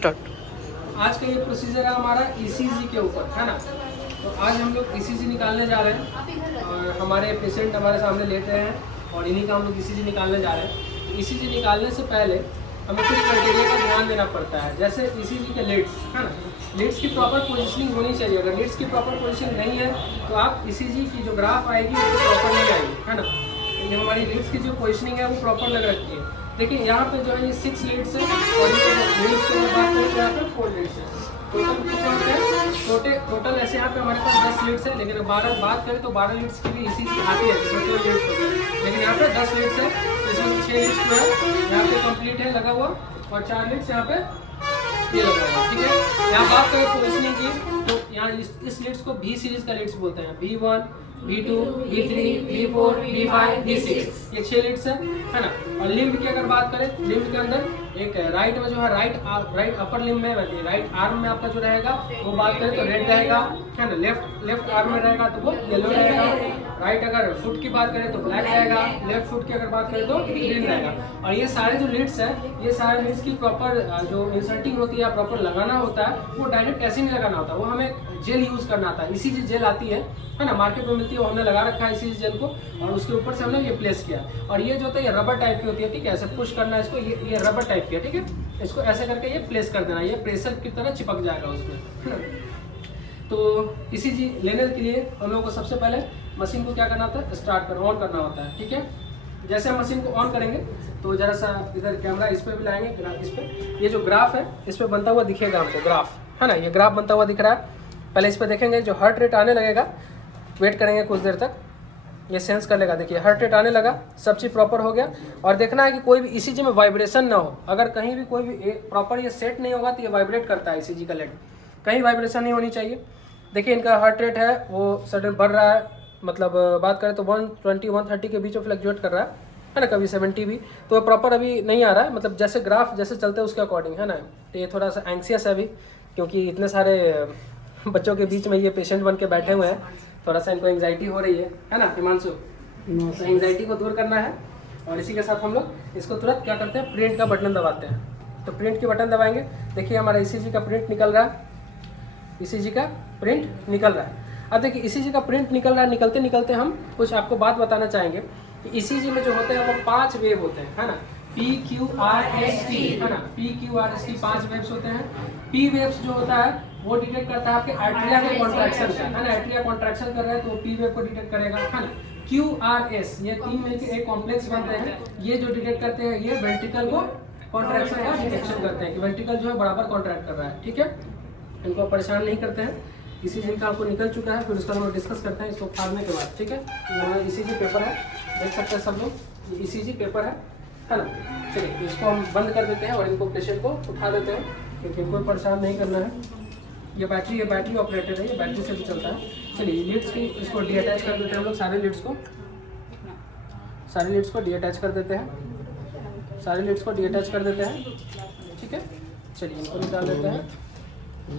आज का ये प्रोसीजर है हमारा ईसीजी के ऊपर, है ना। तो आज हम लोग ईसीजी निकालने जा रहे हैं और हमारे पेशेंट हमारे सामने लेटे हैं और इन्हीं का हम लोग ईसीजी निकालने जा रहे हैं। तो ईसीजी निकालने से पहले हमें कुछ क्राइटेरिया का ध्यान देना पड़ता है, जैसे ईसीजी के लीड्स, है ना। लीड्स की प्रॉपर पोजिशनिंग होनी चाहिए। अगर लीड्स की प्रॉपर पोजिशनिंग नहीं है तो आप ईसीजी की जो ग्राफ आएगी वो प्रॉपर नहीं आएगी, है ना। ये हमारी लीड्स की जो पोजिशनिंग है वो प्रॉपर लग रखी है। देखिए यहाँ पे जो है ये 6 लीड्स है और लीड्स की बात करें तो यहाँ पे 4 लीड्स है। टोटल कितने होते हैं? टोटल ऐसे यहाँ पे हमारे पास 10 लीड्स है, लेकिन बात करें तो 12 लीड्स की भी ईसीजी आती है, जिसमें 2 लीड्स होते हैं, लेकिन यहाँ पे 10 लीड्स है, इसमें 6 लीड्स जो है यहाँ पे कंप्लीट है लगा हुआ और 4 लीड्स यहाँ पे ये लगा हुआ, ठीक है। यहाँ बात करें पोजिशनिंग की तो यहाँ इस लीड्स को V सीरीज का लीड्स बोलते हैं। V1, V2, V3, V4, V5, V6 ये 6 लीड्स है ना। और लिम्ब की अगर बात करें, लिम्ब के अंदर एक राइट में जो है राइट अपर लिम्ब में राइट आर्म में आपका जो रहेगा वो बात करें तो रेड रहेगा, है ना। लेफ्ट आर्म में रहेगा तो वो येलो रहेगा। राइट अगर फुट की बात करें तो ब्लैक रहेगा, लेफ्ट फुट की अगर बात करें तो ग्रीन रहेगा। और ये सारे जो लीड्स हैं, ये सारे लीड्स की प्रॉपर जो इंसर्टिंग होती है, प्रॉपर लगाना होता है, वो डायरेक्ट ऐसे नहीं लगाना होता, वो हमें जेल यूज़ करना आता है। ईसीजी जेल आती है ना, मार्केट में मिलती है, वो हमने लगा रखा है ईसीजी जेल को और उसके ऊपर से हमने ये प्लेस किया। और ये जो होता है ये रबर टाइप की होती है, ठीक है। ऐसे पुश करना है इसको, ये रबर टाइप की है, ठीक है। इसको ऐसे करके ये प्लेस कर देना, ये प्रेशर की तरह चिपक जाएगा उसमें। तो ईसीजी लेने के लिए हम लोगों को सबसे पहले मशीन को क्या करना होता है, स्टार्ट ऑन करना होता है, ठीक है। जैसे हम मशीन को ऑन करेंगे तो जरा सा इधर कैमरा इस पर भी लाएंगे, इस पर ये जो ग्राफ है इस पर बनता हुआ दिखेगा हमको, ग्राफ है ना। ये ग्राफ बनता हुआ दिख रहा है। पहले इस पर देखेंगे, जो हार्ट रेट आने लगेगा, वेट करेंगे कुछ देर तक, ये सेंस कर लेगा। देखिए हार्ट रेट आने लगा, सब चीज़ प्रॉपर हो गया। और देखना है कि कोई भी ईसीजी में वाइब्रेशन ना हो। अगर कहीं भी कोई भी प्रॉपर ये सेट नहीं होगा तो ये वाइब्रेट करता है ईसीजी का लेड, कहीं वाइब्रेशन नहीं होनी चाहिए। देखिए इनका हार्ट रेट है वो सडन बढ़ रहा है, मतलब बात करें तो 120-130 के बीच में फ्लक्चुएट कर रहा है ना, कभी 70 भी, तो प्रॉपर अभी नहीं आ रहा है, मतलब जैसे ग्राफ जैसे चलते हैं उसके अकॉर्डिंग, है ना। तो ये थोड़ा सा एंक्सियस है अभी, क्योंकि इतने सारे बच्चों के बीच में ये पेशेंट बन के बैठे हुए हैं, थोड़ा सा इनको एंग्जाइटी हो रही है ना हिमांशु। तो एंग्जाइटी को दूर करना है और इसी के साथ हम लोग इसको तुरंत क्या करते हैं, प्रिंट का बटन दबाते हैं। तो प्रिंट की बटन दबाएंगे, देखिए हमारा ईसीजी का प्रिंट निकल रहा है, ईसीजी का प्रिंट निकल रहा है। अब देखिए ईसीजी का प्रिंट निकल रहा है, निकलते निकलते हम कुछ आपको बात बताना चाहेंगे कि ईसीजी में जो होते हैं वो 5 वेव होते हैं, है ना। PQRST, है ना, PQRST 5 वेव्स होते हैं। P वेव्स जो होता है वो डिटेक्ट करता है आपके एट्रिया के कॉन्ट्रैक्शन का, है ना। एट्रिया कॉन्ट्रैक्शन कर रहा है तो P वेव को डिटेक्ट करेगा, है ना। QRS ये 3 मिलकर एक कॉम्प्लेक्स बनते हैं, ये जो डिटेक्ट करते हैं ये वेंट्रिकल को कॉन्ट्रैक्शन का डिटेक्शन करते हैं कि वेंट्रिकल जो है बराबर कॉन्ट्रैक्ट कर रहा है, ठीक है। इनको परेशान नहीं करते हैं। इसी जिनका आपको निकल चुका है, फिर उसका हम डिस्कस करते हैं इसको फाड़ने के बाद, ठीक है। ये हमारा ईसीजी पेपर है, देख सकते हैं सब लोग, ये ईसीजी पेपर है ना। चलिए इसको हम बंद कर देते हैं और इनको पेशेंट को उठा देते हैं, क्योंकि इनको परेशान नहीं करना है। ये बैटरी ऑपरेटेड है, ये बैटरी से भी चलता है। चलिए लीड्स की इसको डीअटैच कर देते हैं हम लोग, सारे लीड्स को डीअटैच कर देते हैं, सारे लीड्स को डीअटैच कर देते हैं, ठीक है। चलिए इनको निकाल देते हैं।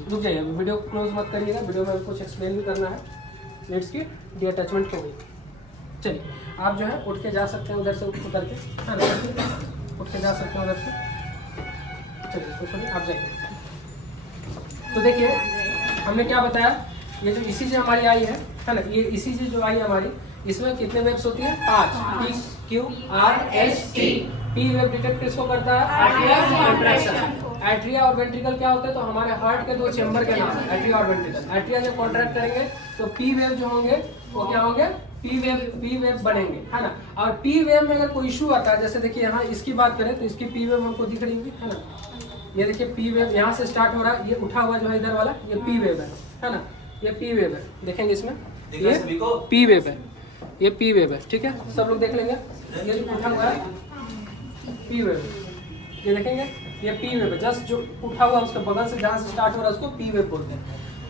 रुक जाइए, वीडियो क्लोज मत करिएगा, वीडियो में कुछ एक्सप्लेन भी करना है। लीड्स की डीअटैचमेंट हो गई। चलिए आप जो है उठ के जा सकते हैं उधर से, उतर के, है ना, उठ के जा सकते हैं उधर से। चलिए इसको छोड़िए, आप जाइए। तो देखिए हमने क्या बताया, ये जो ईसीजी हमारी आई है ना, ये ईसीजी जो आई हमारी, इसमें कितने वेव्स होती है, 5। PQRST। P वेव डिटेक्ट किसको करता है, एट्रिया कॉन्ट्रैक्शन। एट्रिया और वेंट्रिकल क्या होता है, तो हमारे हार्ट के 2 चेंबर के नाम है, एट्रिया और वेंट्रिकल। एट्रिया जब कॉन्ट्रैक्ट करेंगे तो P वेव जो होंगे वो क्या होंगे, P वेव बनेंगे, है ना। और P वेव में अगर कोई इशू आता है, जैसे देखिए यहाँ इसकी बात करें तो इसकी P वेव हमको दिख रही होगी, है ना। ये देखिए P वेव यहाँ से स्टार्ट हो रहा है, ये उठा हुआ जो है इधर वाला, ये P वेव है ना, ये P वेव है। देखेंगे इसमें ये P वेव है, ये P वेव है, ठीक है। सब लोग देख लेंगे, ये जो उठा हुआ है P वेव, ये देखेंगे ये P वेव है। जस्ट जो उठा हुआ उसके बगल से जहाँ से स्टार्ट हो रहा है उसको P वेव बोलते हैं।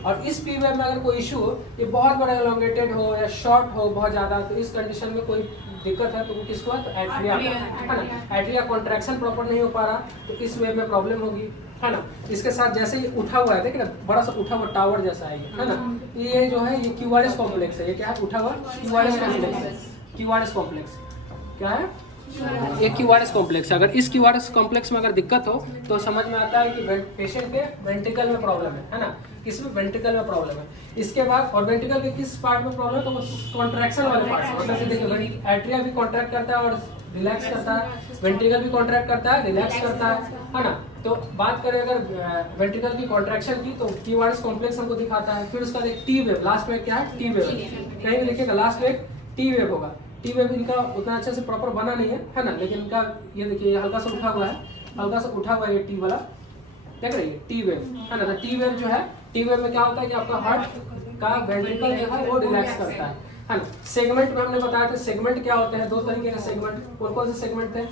और इस P वेव में अगर कोई इशू हो, ये बहुत बड़ा एलोंगेटेड हो या शॉर्ट हो बहुत ज़्यादा, तो इस कंडीशन में कोई दिक्कत है तो वो किसको है, तो एट्रिया, है ना। एट्रिया कॉन्ट्रैक्शन प्रॉपर नहीं हो पा रहा तो इस वेव में प्रॉब्लम होगी, है ना। इसके साथ जैसे ये उठा हुआ है, देखिए ना, बड़ा सा उठा हुआ टावर जैसा है ना। ये जो है ये QRS कॉम्प्लेक्स है, ये क्या है, उठा हुआ QRS कॉम्प्लेक्स है। QRS कॉम्प्लेक्स क्या है, ये क्यूआरएस कॉम्प्लेक्स है। अगर इस क्यूआरएस कॉम्प्लेक्स में अगर दिक्कत हो तो समझ में आता है कि पेशेंट के वेंट्रिकल में प्रॉब्लम है ना, किसमें वेंट्रिकल में प्रॉब्लम है। इसके बाद और वेंट्रिकल के किस पार्ट में प्रॉब्लम है, तो वो कॉन्ट्रैक्शन वाले पार्ट है। मतलब देखिए एट्रिया भी कॉन्ट्रैक्ट करता है और रिलैक्स करता है, वेंट्रिकल भी कॉन्ट्रैक्ट करता है, रिलैक्स करता है ना। तो बात करें अगर वेंट्रिकल की कॉन्ट्रैक्शन की तो क्यूआरएस कॉम्प्लेक्स हमको दिखाता है। फिर उसका एक टी वेव, लास्ट में क्या है, टी वेव, कहीं भी लिखिएगा लास्ट में एक टी वेव होगा। टी वेव इनका उतना अच्छे से प्रॉपर बना नहीं है ना, लेकिन इनका ये देखिए हल्का सा उठा हुआ है, हल्का सा उठा हुआ है ये टी वाला, देख रही है टी वेव है ना। तो टी वेव जो है, टी वेव में क्या होता है कि आपका हार्ट का वेंट्रिकल जो है वो रिलैक्स करता है ना। सेगमेंट में हमने बताया था, सेगमेंट क्या होते हैं, दो तरीके के सेगमेंट। कौन कौन से सेगमेंट थे?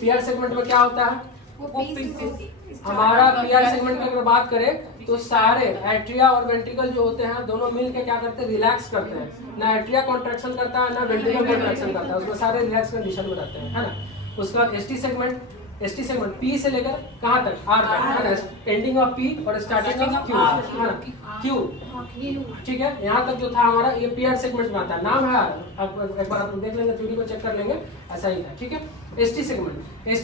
पीआर सेगमेंट में क्या होता है, हमारा पीआर सेगमेंट की अगर बात करें तो सारे एट्रिया और वेंट्रिकल जो होते हैं दोनों मिलकर क्या करते हैं, रिलैक्स करते हैं। ना एट्रिया कॉन्ट्रैक्शन करता है ना वेंट्रिकल कॉन्ट्रैक्शन करता है, उसमें सारे रिलैक्स कंडीशन में रहते हैं, है ना। उसके बाद एसटी सेगमेंट पी से लेकर कहाँ तक, आर तक, है ना। एंडिंग ऑफ पी और स्टार्टिंग ऑफ क्यू, है ना, क्यू, ठीक है। यहाँ तक जो था हमारा ये पीआर सेगमेंट में आता है, नाम है, अब एक बार आप देख लेंगे, थ्योरी को चेक कर लेंगे, ऐसा ही था, ठीक है। एसटी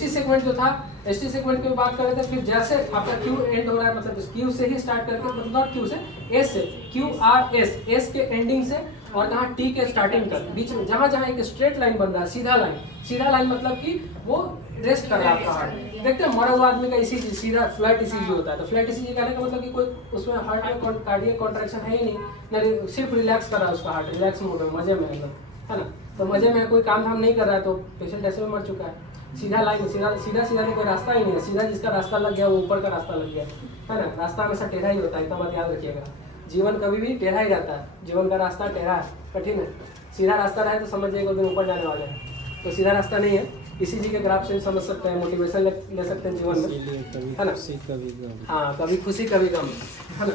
सेगमेंट जो था, एसटी सेगमेंट की बात करें तो फिर जैसे आपका क्यू एंड हो रहा है, मतलब क्यू से ही स्टार्ट करके, मतलब नॉट क्यू से, एस से, क्यू आर एस, एस के एंडिंग से और कहाँ टी के स्टार्टिंग तक, बीच में जहाँ जहाँ एक स्ट्रेट लाइन बन रहा है, सीधा लाइन मतलब कि वो रेस्ट कर रहा है आपका हार्ट। देखते हैं मरा हुआ आदमी का ईसीजी सीधा फ्लैट ईसीजी होता है, तो फ्लैट ईसीजी कहने का मतलब कि कोई उसमें हार्ट में कार्डियक कॉन्ट्रैक्शन है ही नहीं, सिर्फ रिलैक्स कर रहा है उसका हार्ट, रिलैक्स मोड में, मजे में एकदम, है ना। तो मजे में कोई काम धाम नहीं कर रहा है तो पेशेंट ऐसे में मर चुका है। सीधा लाइन, सीधा तो कोई रास्ता ही नहीं है, सीधा जिसका रास्ता लग गया वो ऊपर का रास्ता लग गया, है ना। रास्ता हमेशा टेढ़ा ही होता है, इतना बात याद रखिएगा। जीवन कभी भी टेढ़ा ही रहता है, जीवन का रास्ता टेढ़ा है, कठिन है। सीधा रास्ता रहे तो समझिए एक दिन ऊपर जाने वाले हैं, तो सीधा रास्ता नहीं है। इसी के ग्राफ से समझ सकते हैं, मोटिवेशन ले सकते हैं जीवन में, है ना। हाँ, कभी खुशी कभी गम, है ना।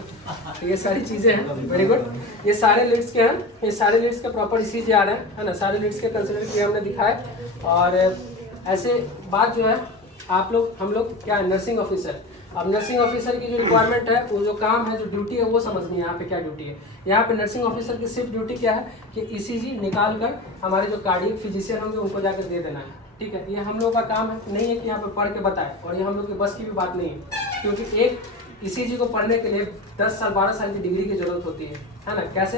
तो ये सारी चीज़ें हैं, वेरी गुड। ये सारे लीड्स के हैं, ये सारे लीड्स के प्रॉपर इसी आ रहे हैं, है ना। सारे लीड्स के कंसिडर किए हमने दिखाए। और ऐसे बात जो है आप लोग, हम लोग क्या है, नर्सिंग ऑफिसर। अब नर्सिंग ऑफिसर की जो रिक्वायरमेंट है, वो जो काम है, जो ड्यूटी है, वो समझनी है यहाँ पे क्या ड्यूटी है। यहाँ पे नर्सिंग ऑफिसर की सिर्फ ड्यूटी क्या है कि ईसीजी निकाल कर हमारे जो कार्डियक फिजिशियन होंगे उनको जाकर दे देना है, ठीक है। ये हम लोग का काम है, नहीं है कि यहाँ पे पढ़ के बताए, और ये हम लोग के बस की भी बात नहीं है, क्योंकि एक ईसीजी को पढ़ने के लिए 10 साल 12 साल की डिग्री की जरूरत होती है ना। कैसे?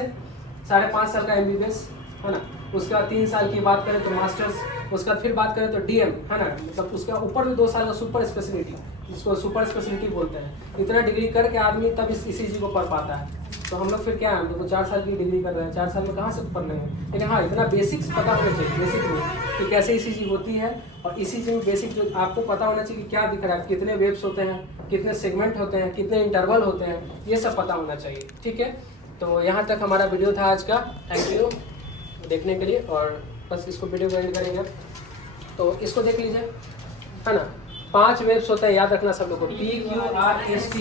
5.5 साल का MBBS, है ना। उसके बाद 3 साल की बात करें तो मास्टर्स, उसके बाद फिर बात करें तो DM, है ना। मतलब उसका ऊपर भी 2 साल का सुपर स्पेशलिटी, जिसको सुपर स्पेशलिटी बोलते हैं। इतना डिग्री करके आदमी तब इस ईसीजी को पढ़ पाता है। तो हम लोग फिर क्या है, तो 4 साल की डिग्री कर रहे हैं, 4 साल में कहाँ से पढ़ रहे हैं। लेकिन हाँ, इतना बेसिक्स पता होना चाहिए, बेसिक में कि कैसे ईसीजी होती है, और ईसीजी में बेसिक जो आपको पता होना चाहिए कि क्या दिख रहा है, कितने वेव्स होते हैं, कितने सेगमेंट होते हैं, कितने इंटरवल होते हैं, ये सब पता होना चाहिए, ठीक है। तो यहाँ तक हमारा वीडियो था आज का। थैंक यू देखने के लिए, और बस इसको वीडियो को एंड करेंगे। तो इसको देख लीजिए, है ना। 5 वेव्स होते हैं, याद रखना सब लोग को, PQRST।